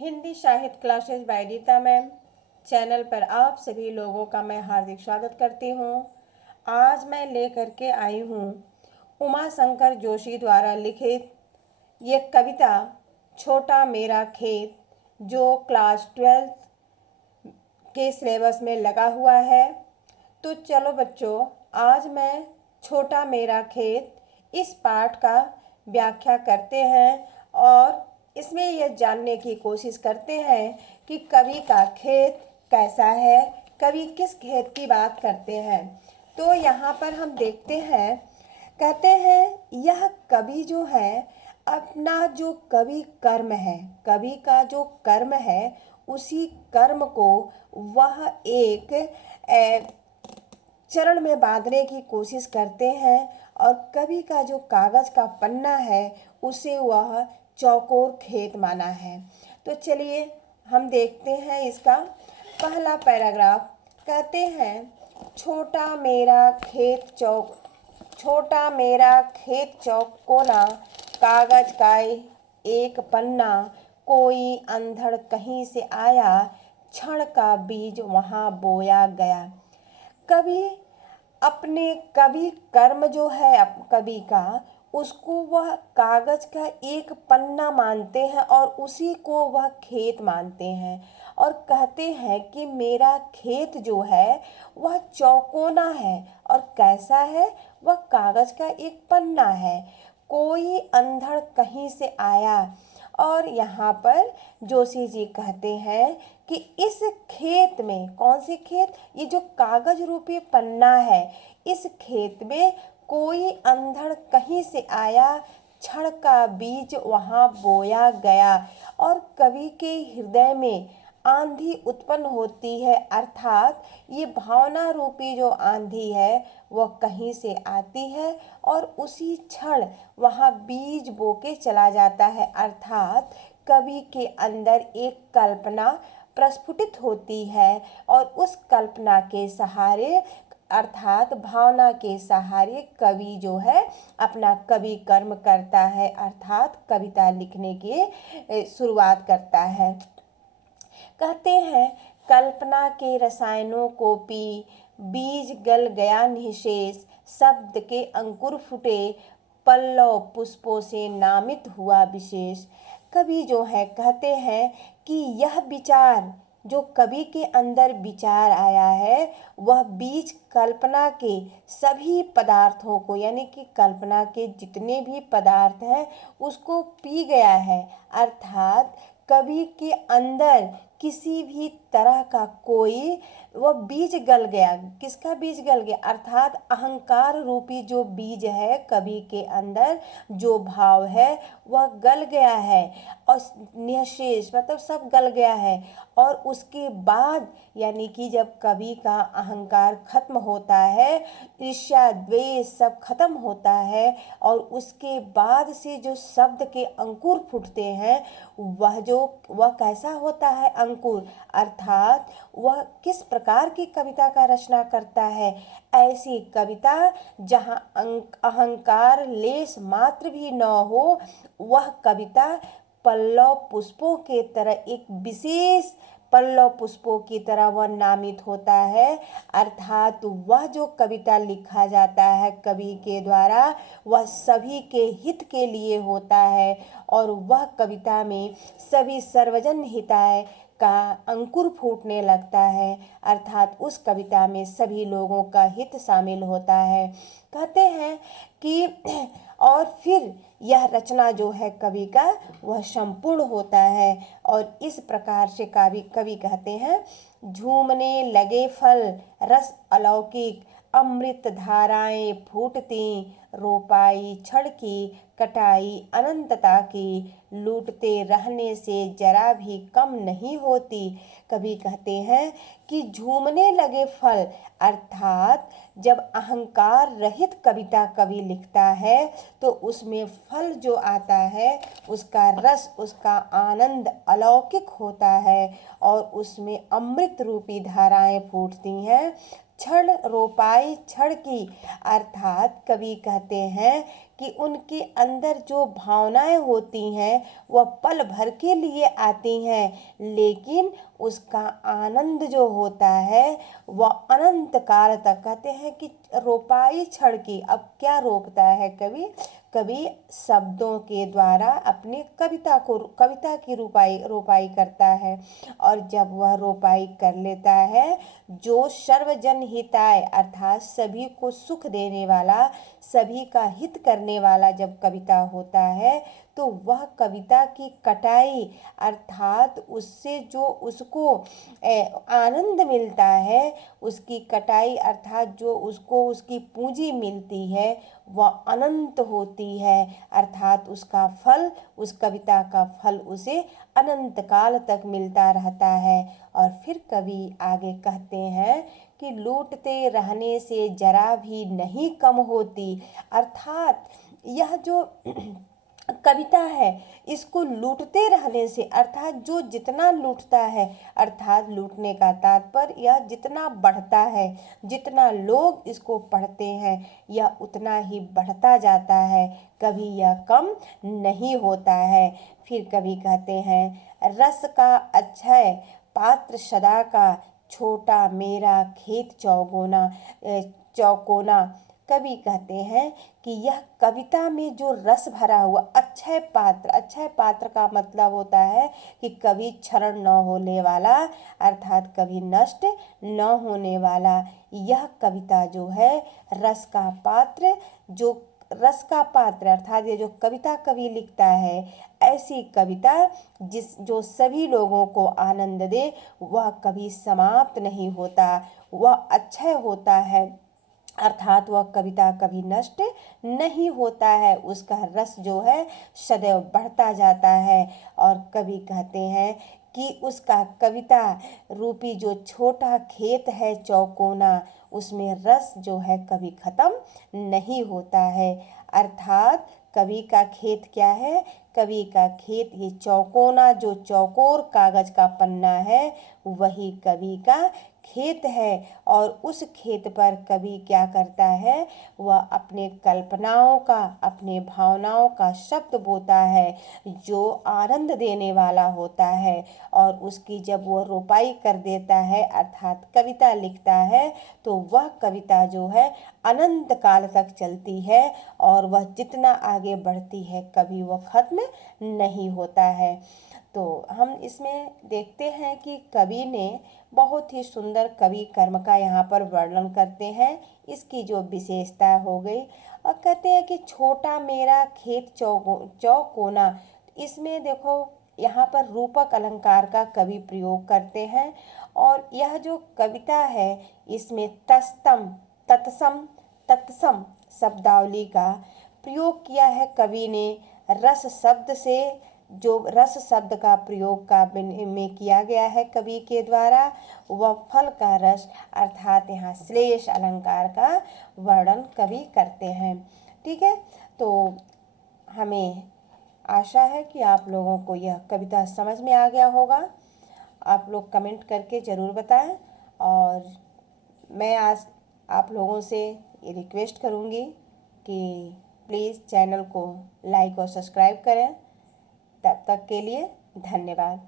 हिंदी साहित्य classes bye Rita ma'am channel पर आप सभी लोगों का मैं हार्दिक स्वागत करती हूँ। आज मैं लेकर के आई हूँ उमा शंकर जोशी द्वारा लिखित ये कविता छोटा मेरा खेत, जो क्लास 12 के सिलेबस में लगा हुआ है। तो चलो बच्चों, आज मैं छोटा मेरा खेत इस पाठ का व्याख्या करते हैं और इसमें यह जानने की कोशिश करते हैं कि कवि का खेत कैसा है, कवि किस खेत की बात करते हैं। तो यहाँ पर हम देखते हैं, कहते हैं यह कवि जो है अपना जो कवि कर्म है, कवि का जो कर्म है उसी कर्म को वह एक चरण में बांधने की कोशिश करते हैं और कवि का जो कागज का पन्ना है उसे वह चौकोर खेत माना है। तो चलिए हम देखते हैं इसका पहला पैराग्राफ। कहते हैं छोटा मेरा खेत चौकोना, कागज का एक पन्ना, कोई अंधड़ कहीं से आया, क्षण का बीज वहाँ बोया गया। कवि अपने कवि कर्म जो है कवि का, उसको वह कागज का एक पन्ना मानते हैं और उसी को वह खेत मानते हैं और कहते हैं कि मेरा खेत जो है वह चौकोना है और कैसा है, वह कागज का एक पन्ना है, कोई अंधड़ कहीं से आया। और यहाँ पर जोशी जी कहते हैं कि इस खेत में, कौन से खेत, ये जो कागज रूपी पन्ना है, इस खेत में कोई अंधड़ कहीं से आया, क्षण का बीज वहाँ बोया गया। और कवि के हृदय में आंधी उत्पन्न होती है, अर्थात ये भावना रूपी जो आंधी है वह कहीं से आती है और उसी क्षण वहाँ बीज बो के चला जाता है, अर्थात कवि के अंदर एक कल्पना प्रस्फुटित होती है और उस कल्पना के सहारे, अर्थात भावना के सहारे कवि जो है अपना कवि कर्म करता है, अर्थात कविता लिखने की शुरुआत करता है। कहते हैं कल्पना के रसायनों को पी, बीज गल गया निःशेष, शब्द के अंकुर फूटे, पल्लव पुष्पों से नामित हुआ विशेष। कवि जो है कहते हैं कि यह विचार, जो कवि के अंदर विचार आया है, वह बीज कल्पना के सभी पदार्थों को, यानी कि कल्पना के जितने भी पदार्थ हैं उसको पी गया है, अर्थात कवि के अंदर किसी भी तरह का कोई वह बीज गल गया। किसका बीज गल गया, अर्थात अहंकार रूपी जो बीज है कवि के अंदर, जो भाव है वह गल गया है और निःशेष मतलब सब गल गया है। और उसके बाद यानी कि जब कवि का अहंकार खत्म होता है, ईर्ष्या द्वेष सब खत्म होता है और उसके बाद से जो शब्द के अंकुर फूटते हैं, वह कैसा होता है अंकुर, अर्थात वह किस प्रकार की कविता का रचना करता है, ऐसी कविता जहाँ अहंकार लेश मात्र भी न हो, वह कविता पल्लव पुष्पों के तरह, एक विशेष पल्लव पुष्पों की तरह वह नामित होता है, अर्थात वह जो कविता लिखा जाता है कवि के द्वारा वह सभी के हित के लिए होता है और वह कविता में सभी सर्वजन हिताय का अंकुर फूटने लगता है, अर्थात उस कविता में सभी लोगों का हित शामिल होता है। कहते हैं कि और फिर यह रचना जो है कवि का वह संपूर्ण होता है और इस प्रकार से कवि कहते हैं झूमने लगे फल रस अलौकिक, अमृत धाराएं फूटती, रोपाई क्षण की कटाई अनंतता की, लूटते रहने से जरा भी कम नहीं होती। कवि कहते हैं कि झूमने लगे फल, अर्थात जब अहंकार रहित कविता कवि लिखता है तो उसमें फल जो आता है उसका रस, उसका आनंद अलौकिक होता है और उसमें अमृत रूपी धाराएं फूटती हैं, क्षण रोपाई क्षण की, अर्थात कवि कहते हैं कि उनके अंदर जो भावनाएं होती हैं वह पल भर के लिए आती हैं, लेकिन उसका आनंद जो होता है वह अनंत काल तक। कहते हैं कि रोपाई क्षण की। अब क्या रोपता है कवि? कवि शब्दों के द्वारा अपनी कविता की रोपाई करता है। और जब वह रोपाई कर लेता है, जो सर्वजन हिताय अर्थात सभी को सुख देने वाला, सभी का हित करने वाला जब कविता होता है, तो वह कविता की कटाई अर्थात उससे जो उसको आनंद मिलता है, उसकी कटाई अर्थात जो उसको उसकी पूंजी मिलती है वह अनंत होती है। अर्थात उसका फल, उस कविता का फल उसे अनंत काल तक मिलता रहता है। और फिर कवि आगे कहते हैं कि लूटते रहने से जरा भी नहीं कम होती। अर्थात यह जो कविता है, इसको लूटते रहने से अर्थात जो जितना लूटता है, अर्थात लूटने का तात्पर्य यह जितना बढ़ता है, जितना लोग इसको पढ़ते हैं यह उतना ही बढ़ता जाता है, कभी यह कम नहीं होता है। फिर कवि कहते हैं रस का अक्षय पात्र सदा का, छोटा मेरा खेत चौकोना। कवि कहते हैं कि यह कविता में जो रस भरा हुआ अक्षय पात्र का मतलब होता है कि कभी क्षरण न होने वाला, अर्थात कभी नष्ट न होने वाला। यह कविता जो है रस का पात्र, जो रस का पात्र अर्थात ये जो कविता कवि लिखता है, ऐसी कविता जो सभी लोगों को आनंद दे, वह कभी समाप्त नहीं होता, वह अक्षय होता है। अर्थात वह कविता कभी नष्ट नहीं होता है, उसका रस जो है सदैव बढ़ता जाता है। और कवि कहते हैं कि उसका कविता रूपी जो छोटा खेत है चौकोना, उसमें रस जो है कभी खत्म नहीं होता है। अर्थात कवि का खेत क्या है? कवि का खेत ये चौकोना, जो चौकोर कागज का पन्ना है, वही कवि का खेत है। और उस खेत पर कवि क्या करता है? वह अपने कल्पनाओं का, अपने भावनाओं का शब्द बोता है, जो आनंद देने वाला होता है। और उसकी जब वह रोपाई कर देता है अर्थात कविता लिखता है, तो वह कविता जो है अनंत काल तक चलती है और वह जितना आगे बढ़ती है कभी वह खत्म नहीं होता है। तो हम इसमें देखते हैं कि कवि ने बहुत ही सुंदर कवि कर्म का यहाँ पर वर्णन करते हैं, इसकी जो विशेषता हो गई। और कहते हैं कि छोटा मेरा खेत चौकोना। इसमें देखो यहाँ पर रूपक अलंकार का कवि प्रयोग करते हैं। और यह जो कविता है इसमें तत्सम शब्दावली का प्रयोग किया है कवि ने। रस शब्द से, जो रस शब्द का प्रयोग में किया गया है कवि के द्वारा, वह फल का रस अर्थात यहाँ श्लेष अलंकार का वर्णन कवि करते हैं। ठीक है, तो हमें आशा है कि आप लोगों को यह कविता समझ में आ गया होगा। आप लोग कमेंट करके ज़रूर बताएं। और मैं आज आप लोगों से ये रिक्वेस्ट करूँगी कि प्लीज़ चैनल को लाइक और सब्सक्राइब करें। तब तक के लिए धन्यवाद।